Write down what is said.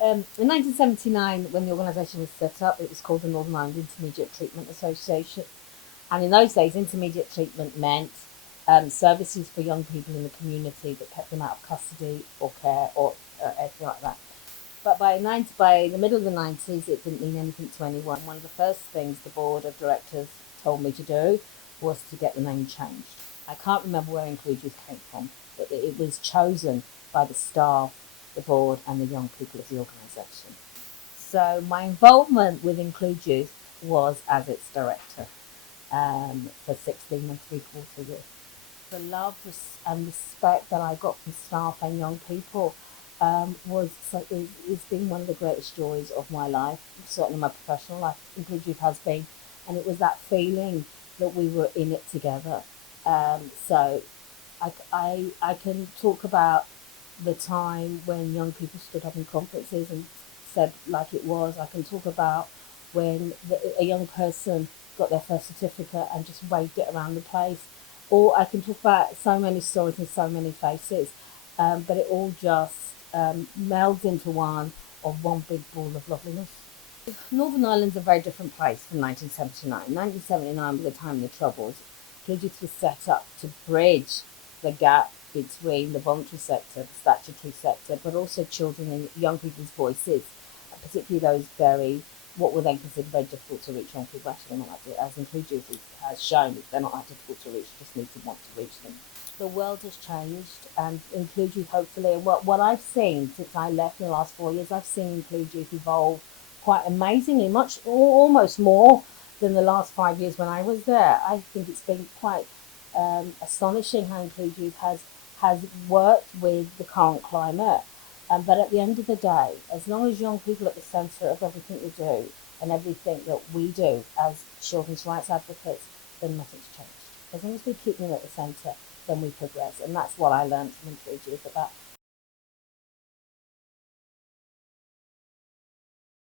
In 1979, when the organisation was set up, it was called the Northern Ireland Intermediate Treatment Association. And in those days, intermediate treatment meant services for young people in the community that kept them out of custody or care or anything like that. But by the middle of the 90s, it didn't mean anything to anyone. One of the first things the board of directors told me to do was to get the name changed. I can't remember where Include Youth came from, but it was chosen by the staff, the board, and the young people of the organisation. So my involvement with Include Youth was as its director for 16 and three quarter years. The love and respect that I got from staff and young people it's been one of the greatest joys of my life, certainly my professional life, Include Youth has been, and it was that feeling that we were in it together. So I can talk about the time when young people stood up in conferences and said like it was. I can talk about when a young person got their first certificate and just waved it around the place. Or I can talk about so many stories and so many faces, but it all just melds into one big ball of loveliness. Northern Ireland's a very different place from 1979. 1979 was the time of the Troubles. Projects was set up to bridge the gap between the voluntary sector, the statutory sector, but also children and young people's voices, particularly those what were then considered very difficult to reach young people. Actually, not as Include has shown, they're not that difficult to reach, just need to want to reach them. The world has changed, and Include Youth, hopefully, what I've seen since I left in the last 4 years, I've seen Include Youth evolve quite amazingly, much almost more than the last 5 years when I was there. I think it's been quite astonishing how Include Youth has worked with the current climate. But at the end of the day, as long as young people are at the centre of everything we do and everything that we do as children's rights advocates, then nothing's changed. As long as we keep them at the centre, then we progress. And that's what I learned from Include Youth, about